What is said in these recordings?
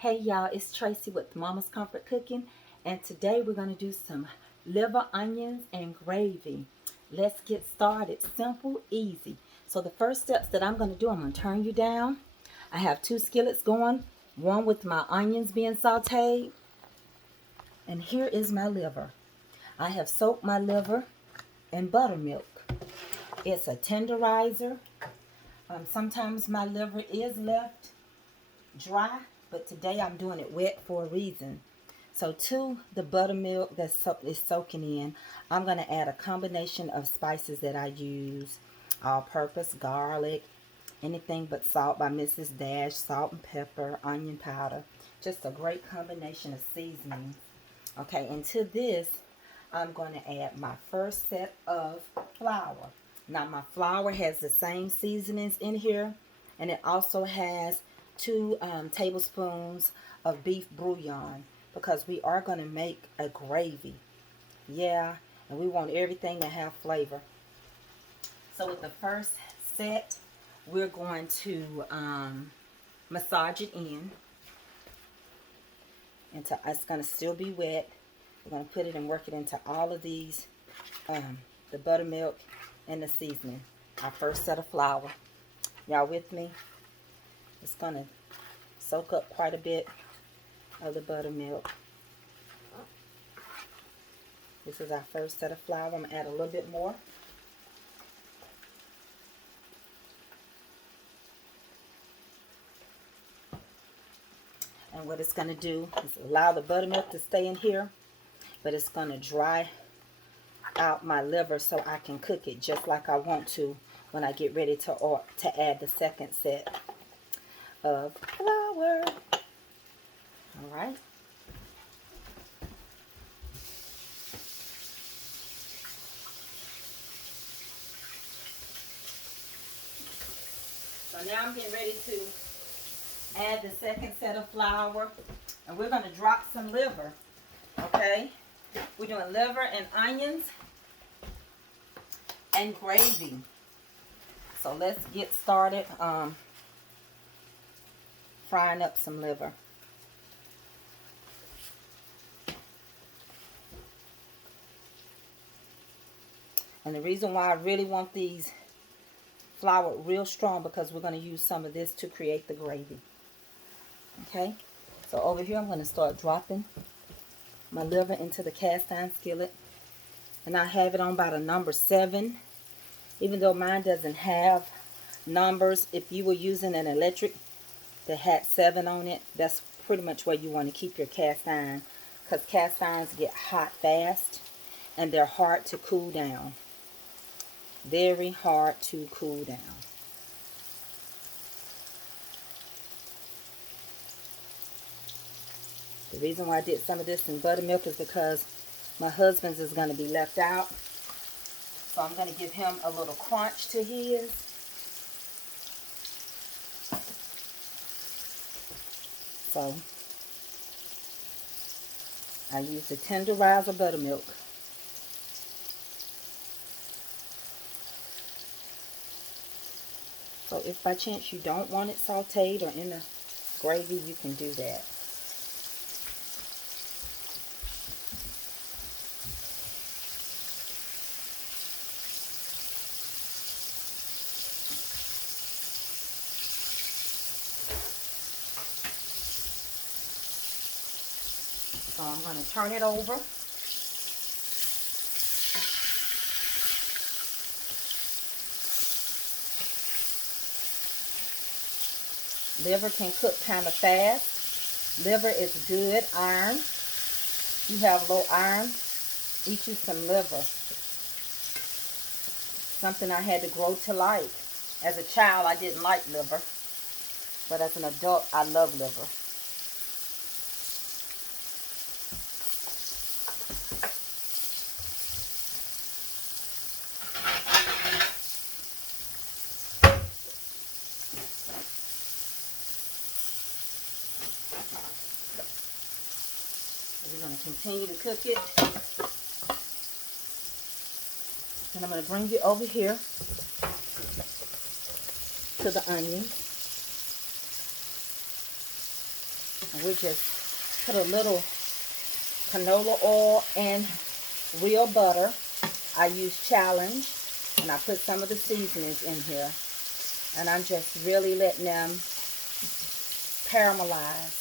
Hey y'all, it's Tracy with Mama's Comfort Cooking, and today we're going to do some liver, onions, and gravy. Let's get started. Simple, easy. So the first steps that I'm going to do, I'm going to turn you down. I have two skillets going, one with my onions being sauteed, and here is my liver. I have soaked my liver in buttermilk. It's a tenderizer. Sometimes my liver is left dry, but today I'm doing it wet for a reason. So to the buttermilk that is soaking in, I'm going to add a combination of spices that I use. All-purpose garlic, anything but salt by Mrs. Dash, salt and pepper, onion powder. Just a great combination of seasonings. Okay, and to this, I'm going to add my first set of flour. Now my flour has the same seasonings in here, and it also has 2 tablespoons of beef bouillon, because we are going to make a gravy. Yeah, and we want everything to have flavor. So with the first set, we're going to massage it in until it's going to still be wet. We're going to put it and work it into all of these, the buttermilk and the seasoning. Our first set of flour. Y'all with me? It's going to soak up quite a bit of the buttermilk. This is our first set of flour. I'm going to add a little bit more. And what it's going to do is allow the buttermilk to stay in here, but it's going to dry out my liver so I can cook it just like I want to when I get ready to add the second set of flour. All right. So now I'm getting ready to add the second set of flour, and we're going to drop some liver. Okay, we're doing liver and onions and gravy. So let's get started frying up some liver. And the reason why I really want these flour real strong, because we're going to use some of this to create the gravy. Okay, so over here I'm going to start dropping my liver into the cast iron skillet, and I have it on about a number 7, even though mine doesn't have numbers. If you were using an electric that had 7 on it, that's pretty much where you want to keep your cast iron, because cast irons get hot fast and they're hard to cool down. Very hard to cool down. The reason why I did some of this in buttermilk is because my husband's is going to be left out. So I'm going to give him a little crunch to his. So I use the tenderizer buttermilk. So if by chance you don't want it sauteed or in the gravy, you can do that. So I'm going to turn it over. Liver can cook kind of fast. Liver is good iron. You have low iron, eat you some liver. Something I had to grow to like. As a child, I didn't like liver, but as an adult, I love liver. We're going to continue to cook it. And I'm going to bring you over here to the onions. And we just put a little canola oil and real butter. I use Challenge, and I put some of the seasonings in here. And I'm just really letting them caramelize.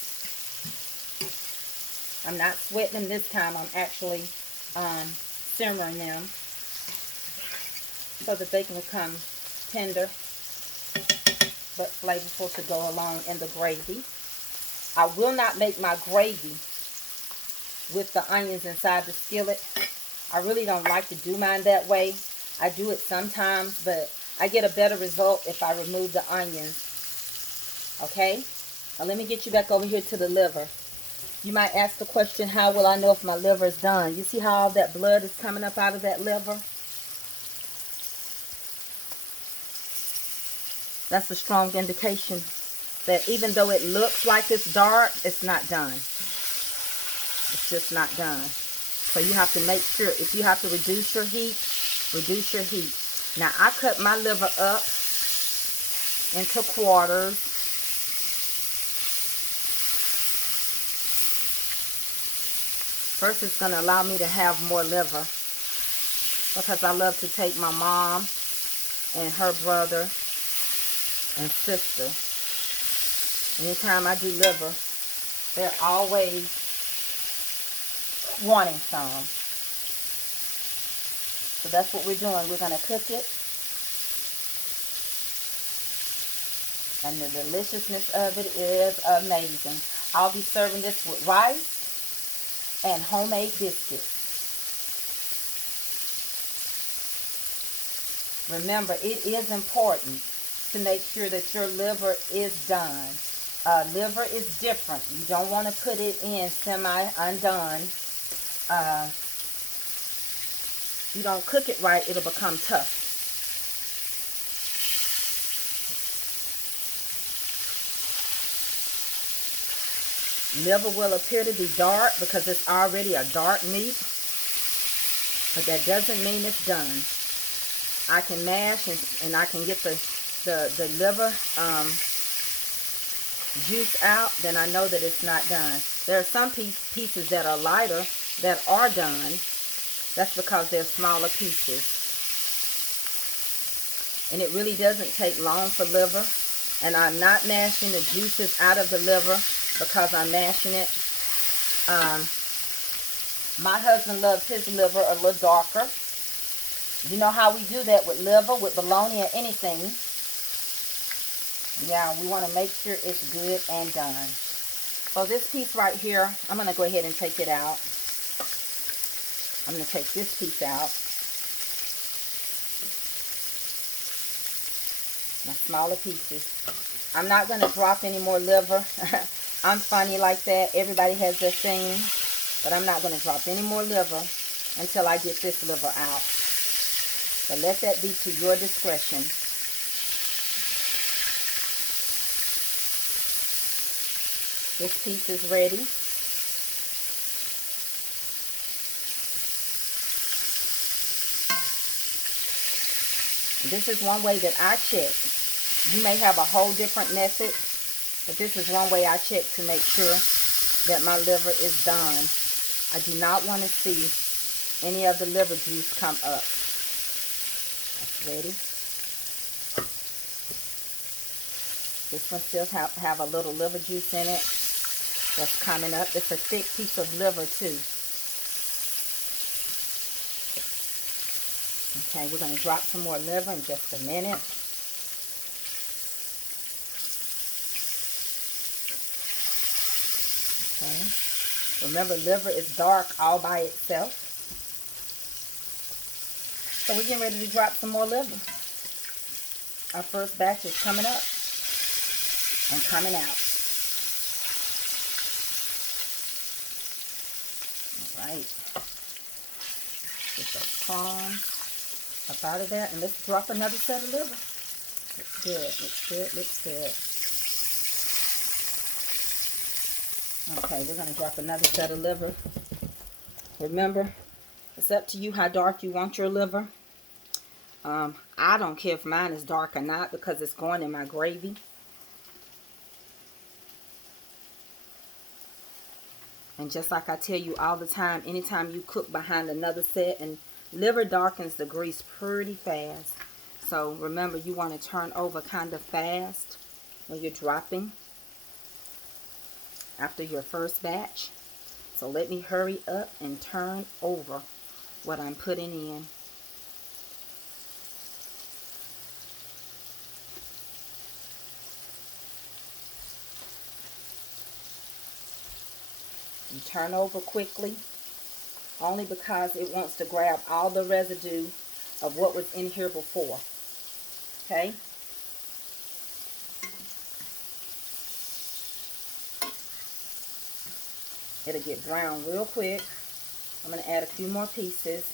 I'm not sweating them this time. I'm actually simmering them so that they can become tender but flavorful to go along in the gravy. I will not make my gravy with the onions inside the skillet. I really don't like to do mine that way. I do it sometimes, but I get a better result if I remove the onions. Okay? Now let me get you back over here to the liver. You might ask the question, how will I know if my liver is done? You see how all that blood is coming up out of that liver? That's a strong indication that even though it looks like it's dark, it's not done. It's just not done. So you have to make sure, if you have to reduce your heat, reduce your heat. Now I cut my liver up into quarters. First, it's going to allow me to have more liver because I love to take my mom and her brother and sister. Anytime I do liver, they're always wanting some. So that's what we're doing. We're going to cook it. And the deliciousness of it is amazing. I'll be serving this with rice and homemade biscuits. Remember, it is important to make sure that your liver is done. Liver is different. You don't want to put it in semi-undone. You don't cook it right, it'll become tough. Liver will appear to be dark because it's already a dark meat, but that doesn't mean it's done. I can mash and I can get the liver juice out, then I know that it's not done. There are some pieces that are lighter that are done. That's because they're smaller pieces. And it really doesn't take long for liver. And I'm not mashing the juices out of the liver because I'm mashing it. My husband loves his liver a little darker. You know how we do that with liver, with bologna, or anything. Yeah, we want to make sure it's good and done. So this piece right here, I'm going to go ahead and take it out. I'm going to take this piece out. My smaller pieces. I'm not going to drop any more liver. I'm funny like that. Everybody has their thing. But I'm not going to drop any more liver until I get this liver out. But let that be to your discretion. This piece is ready. This is one way that I check. You may have a whole different method, but this is one way I check to make sure that my liver is done. I do not want to see any of the liver juice come up. That's ready. This one still have a little liver juice in it that's coming up. It's a thick piece of liver too. Okay, we're going to drop some more liver in just a minute. Okay. Remember, liver is dark all by itself. So we're getting ready to drop some more liver. Our first batch is coming up and coming out. All right. Get those crumbs up out of there, and let's drop another set of liver. Looks good, looks good, looks good. Okay, we're going to drop another set of liver. Remember, it's up to you how dark you want your liver. I don't care if mine is dark or not because it's going in my gravy. And just like I tell you all the time, anytime you cook behind another set, and liver darkens the grease pretty fast. So remember, you want to turn over kind of fast when you're dropping after your first batch. So let me hurry up and turn over what I'm putting in. You turn over quickly, only because it wants to grab all the residue of what was in here before. Okay? It'll get brown real quick. I'm going to add a few more pieces,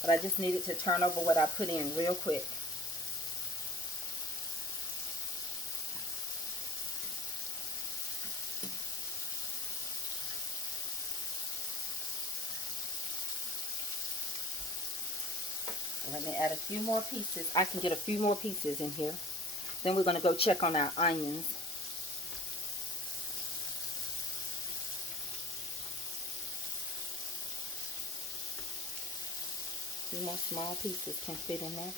but I just needed to turn over what I put in real quick. Let me add a few more pieces. I can get a few more pieces in here. Then we're going to go check on our onions. A few more small pieces can fit in there.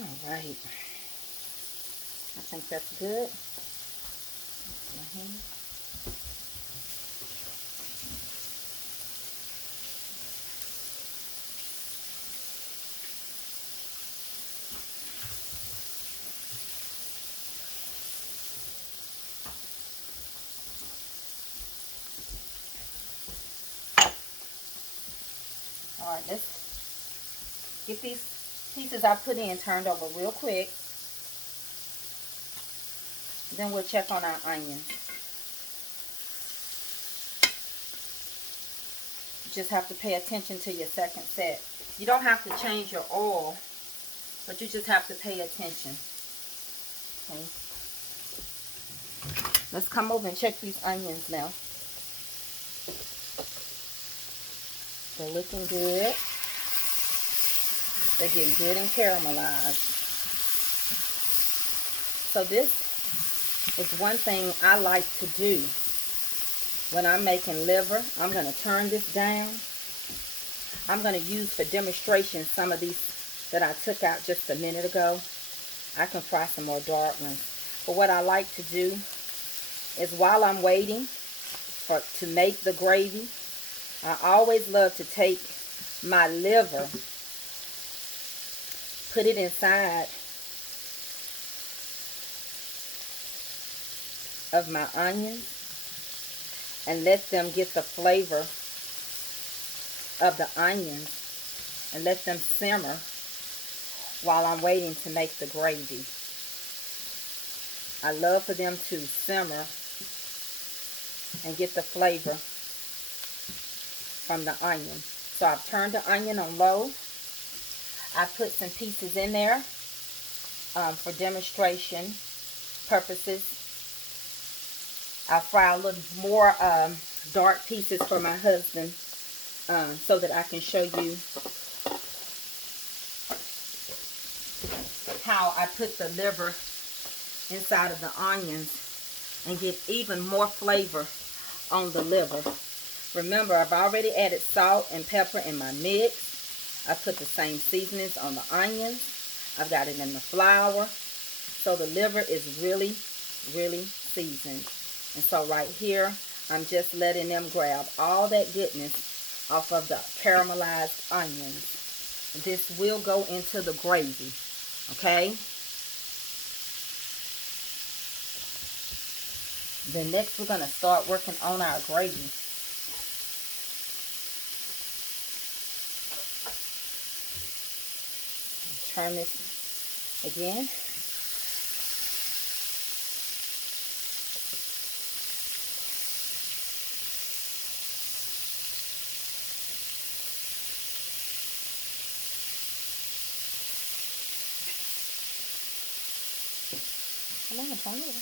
All right. I think that's good. All right, let's get these pieces I put in turned over real quick. Then we'll check on our onions. You just have to pay attention to your second set. You don't have to change your oil, but you just have to pay attention. Okay. Let's come over and check these onions now. They're looking good. They're getting good and caramelized. So this is one thing I like to do when I'm making liver. I'm going to turn this down. I'm going to use for demonstration some of these that I took out just a minute ago. I can fry some more dark ones. But what I like to do is while I'm waiting to make the gravy, I always love to take my liver, put it inside of my onions, and let them get the flavor of the onions and let them simmer while I'm waiting to make the gravy. I love for them to simmer and get the flavor from the onion. So I've turned the onion on low. I put some pieces in there for demonstration purposes. I'll fry a little more dark pieces for my husband so that I can show you how I put the liver inside of the onions and get even more flavor on the liver. Remember, I've already added salt and pepper in my mix. I put the same seasonings on the onions. I've got it in the flour. So the liver is really, really seasoned. And so right here, I'm just letting them grab all that goodness off of the caramelized onions. This will go into the gravy, okay? Then next we're going to start working on our gravy. Turn this again. Come on, turn it over.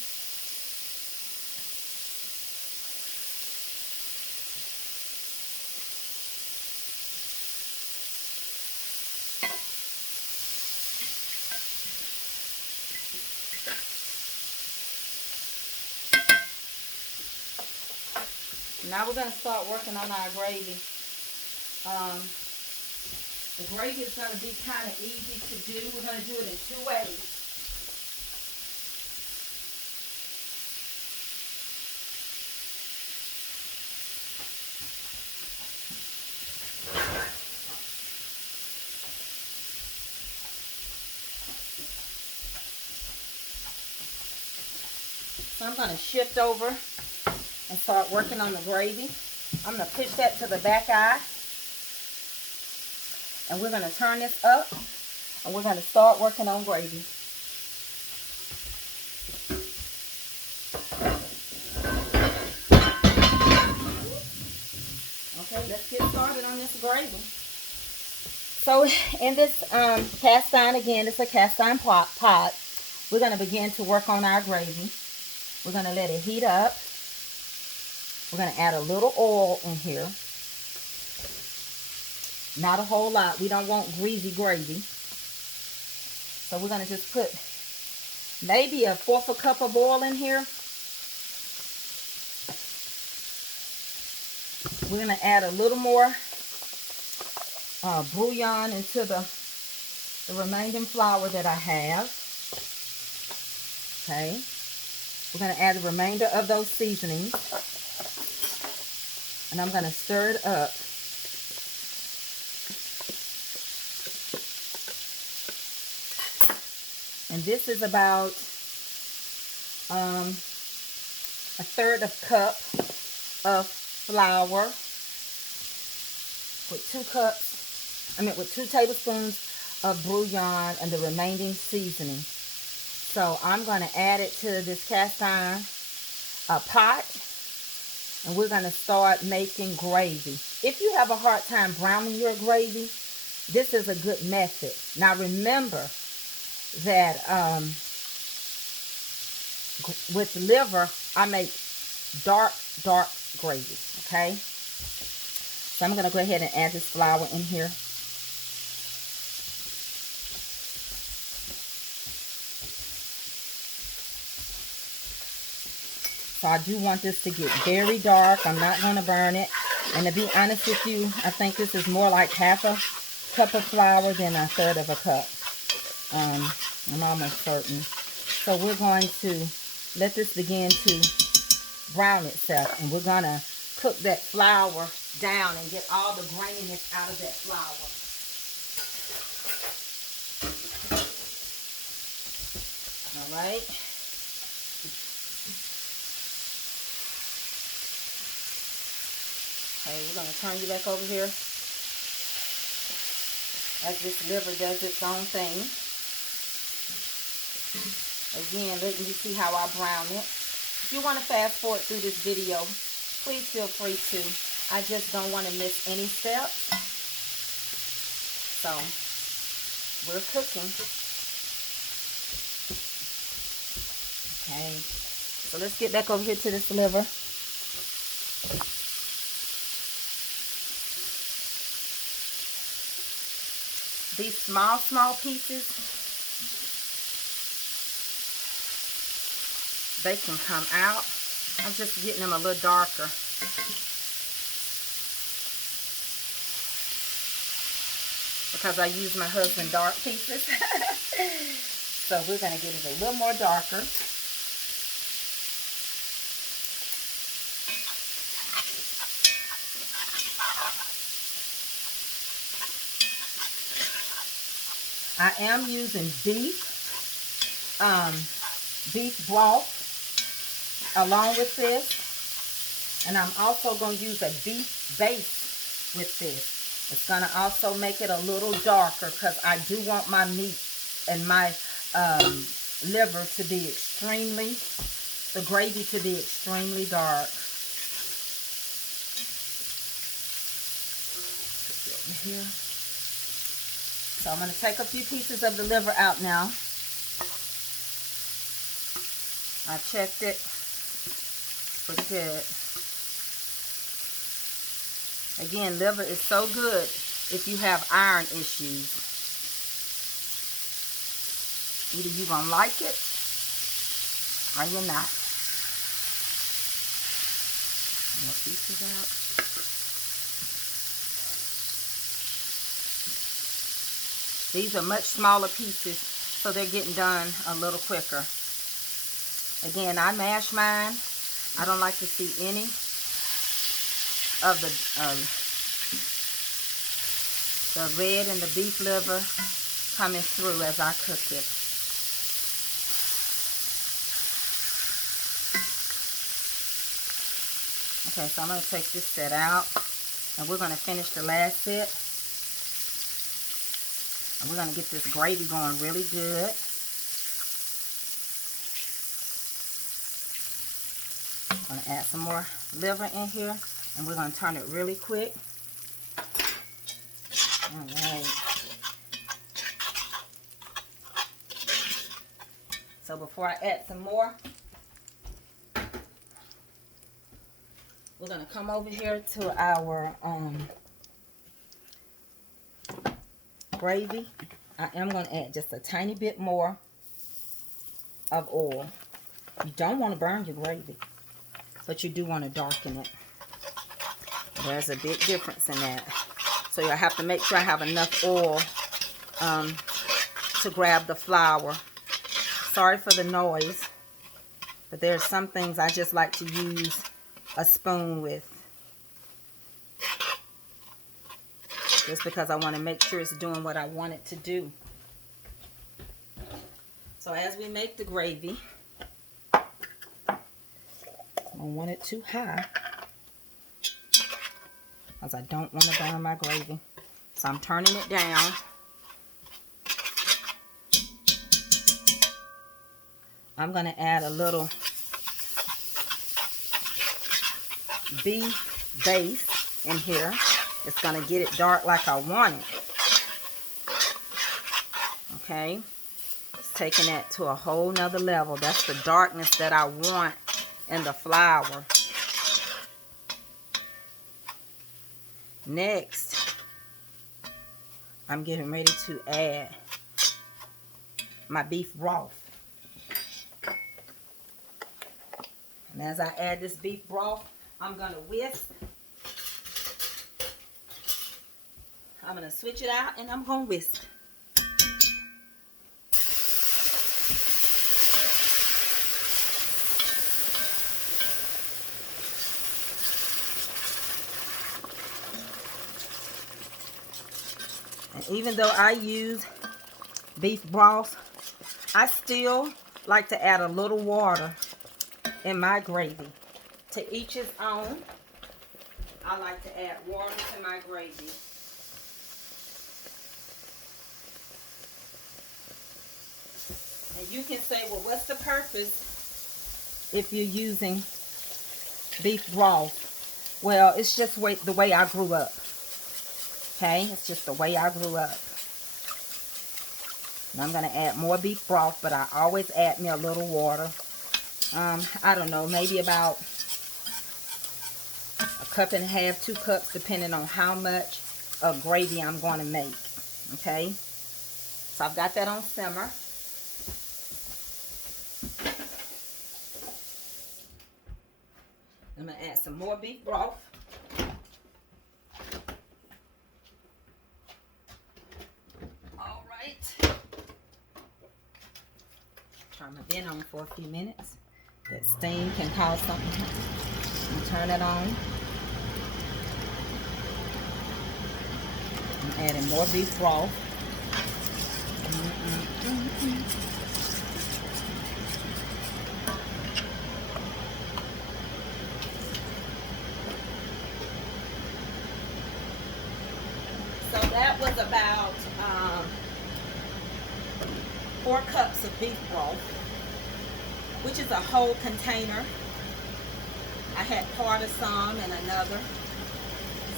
Now we're going to start working on our gravy. The gravy is going to be kind of easy to do. We're going to do it in two ways. So I'm going to shift over and start working on the gravy. I'm going to push that to the back eye. And we're going to turn this up. And we're going to start working on gravy. Okay, let's get started on this gravy. So in this cast iron, again, it's a cast iron pot. We're going to begin to work on our gravy. We're going to let it heat up. We're going to add a little oil in here. Not a whole lot. We don't want greasy gravy. So we're going to just put maybe 1/4 cup of oil in here. We're going to add a little more bouillon into the remaining flour that I have. Okay. We're going to add the remainder of those seasonings. And I'm going to stir it up. And this is about 1/3 cup of flour with 2 tablespoons of bouillon and the remaining seasoning. So I'm going to add it to this cast iron pot, and we're going to start making gravy. If you have a hard time browning your gravy, this is a good method. Now remember that with liver, I make dark gravy, okay? So I'm going to go ahead and add this flour in here. So I do want this to get very dark. I'm not going to burn it. And to be honest with you, I think this is more like 1/2 cup of flour than 1/3 cup. I'm almost certain. So we're going to let this begin to brown itself. And we're going to cook that flour down and get all the graininess out of that flour. All right. Okay, we're going to turn you back over here as this liver does its own thing. Again, letting you see how I brown it. If you want to fast forward through this video, please feel free to. I just don't want to miss any steps. So, we're cooking. Okay, so let's get back over here to this liver. These small pieces, they can come out. I'm just getting them a little darker. Because I use my husband's dark pieces. So we're going to get it a little more darker. I am using beef broth along with this. And I'm also going to use a beef base with this. It's going to also make it a little darker because I do want my meat and my liver to be the gravy to be extremely dark. Over here. So I'm going to take a few pieces of the liver out now. I checked it for good. Again, liver is so good if you have iron issues. Either you're going to like it or you're not. More pieces out. These are much smaller pieces, so they're getting done a little quicker. Again, I mash mine. I don't like to see any of the red and the beef liver coming through as I cook it. Okay, so I'm going to take this set out, and we're going to finish the last set. And we're going to get this gravy going really good. I'm going to add some more liver in here, and we're going to turn it really quick. All right. So before I add some more, we're going to come over here to our gravy. I am going to add just a tiny bit more of oil. You don't want to burn your gravy, but you do want to darken it. There's a big difference in that. So you have to make sure I have enough oil to grab the flour. Sorry for the noise, but there's some things I just like to use a spoon with, just because I want to make sure it's doing what I want it to do. So as we make the gravy, I don't want it too high, because I don't want to burn my gravy. So I'm turning it down. I'm going to add a little beef base in here. It's going to get it dark like I want it. Okay. It's taking that to a whole nother level. That's the darkness that I want in the flour. Next, I'm getting ready to add my beef broth. And as I add this beef broth, I'm going to whisk. I'm going to switch it out and I'm going to whisk. And even though I use beef broth, I still like to add a little water in my gravy. To each his own. I like to add water to my gravy. And you can say, well, what's the purpose if you're using beef broth? Well, it's just the way I grew up. Okay? It's just the way I grew up. And I'm going to add more beef broth, but I always add me a little water. I don't know, maybe about a cup and a half, 2 cups, depending on how much of gravy I'm going to make. Okay? So I've got that on simmer. I'm going to add some more beef broth. All right. Turn my bin on for a few minutes. That steam can cause something. And turn it on. I'm adding more beef broth. So that was about 4 cups of beef broth, which is a whole container. I had part of some and another,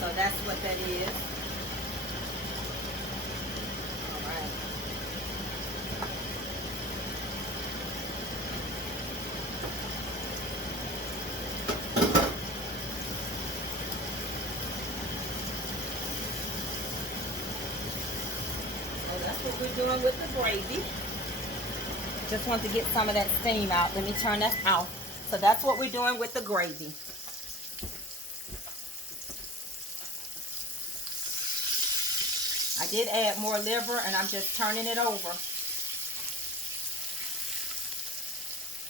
so that's what that is. All right. So that's what we're doing with the gravy. Just want to get some of that steam out. Let me turn that off. So that's what we're doing with the gravy. did add more liver, and I'm just turning it over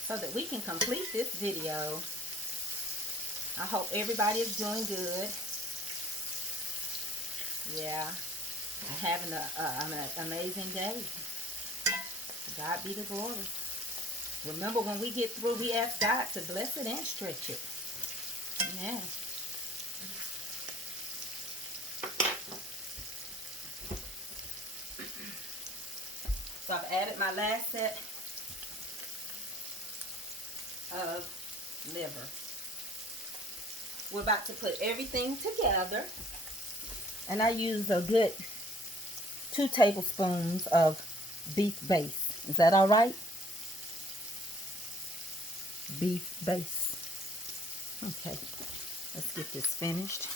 so that we can complete this video. I hope everybody is doing good. Yeah, I'm having an amazing day. God be the glory. Remember, when we get through, we ask God to bless it and stretch it. Amen. So I've added my last set of liver. We're about to put everything together. And I use a good 2 tablespoons of beef base. Is that all right? Beef base. Okay, let's get this finished.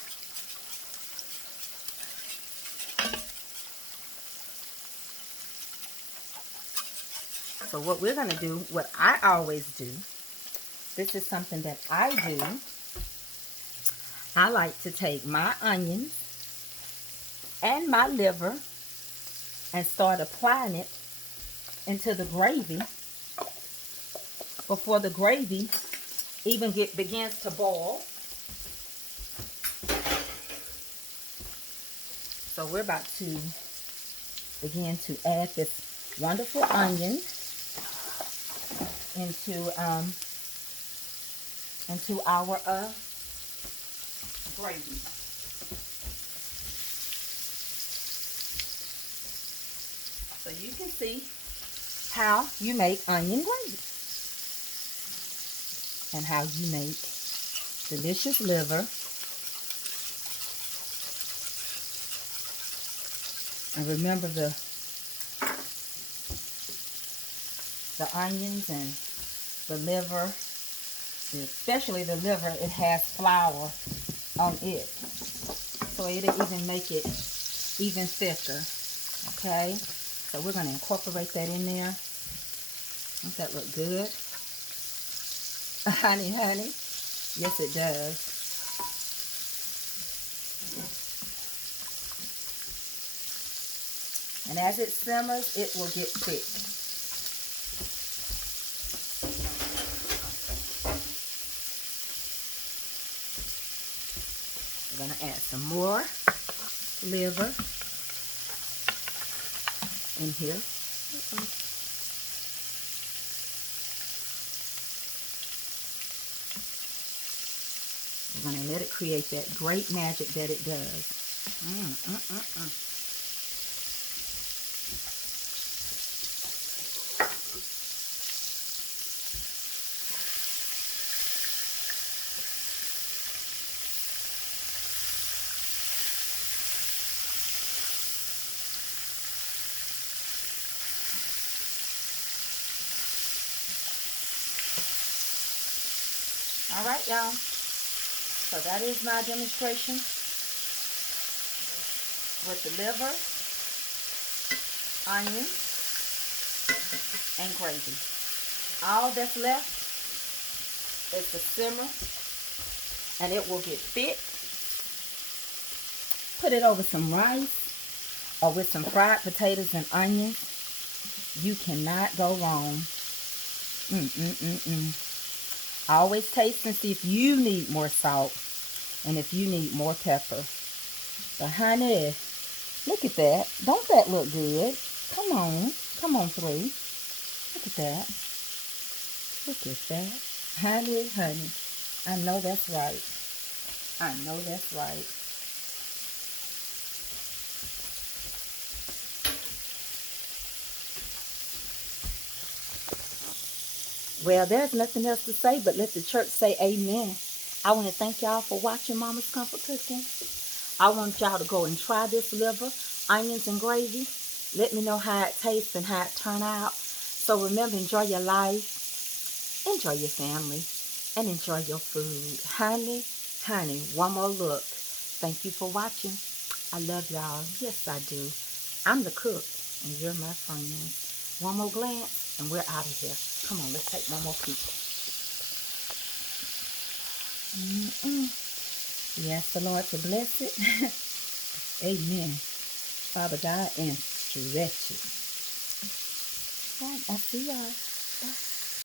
So what we're going to do, what I always do, this is something that I do. I like to take my onions and my liver and start applying it into the gravy before the gravy even begins to boil. So we're about to begin to add this wonderful onion into our gravy. So you can see how you make onion gravy and how you make delicious liver. And remember, the onions and the liver, especially the liver, it has flour on it, so it'll even make it even thicker. Okay, so we're going to incorporate that in there. Doesn't that look good? Honey, yes it does. And as it simmers, it will get thick. We're going to add some more liver in here. We're going to let it create that great magic that it does. All right, y'all. So that is my demonstration with the liver, onions, and gravy. All that's left is to simmer, and it will get thick. Put it over some rice or with some fried potatoes and onions. You cannot go wrong. Always taste and see if you need more salt and if you need more pepper. But honey, look at that. Don't that look good? Come on through. Look at that. Look at that. Honey, I know that's right. I know that's right. Well, there's nothing else to say, but let the church say amen. I want to thank y'all for watching Mama's Comfort Cooking. I want y'all to go and try this liver, onions, and gravy. Let me know how it tastes and how it turned out. So remember, enjoy your life, enjoy your family, and enjoy your food. Honey, one more look. Thank you for watching. I love y'all. Yes, I do. I'm the cook, and you're my friend. One more glance, and we're out of here. Come on, let's take one more peek. We ask the Lord to bless it. Amen. Father God, and stretch it. All right, I'll see y'all. Bye.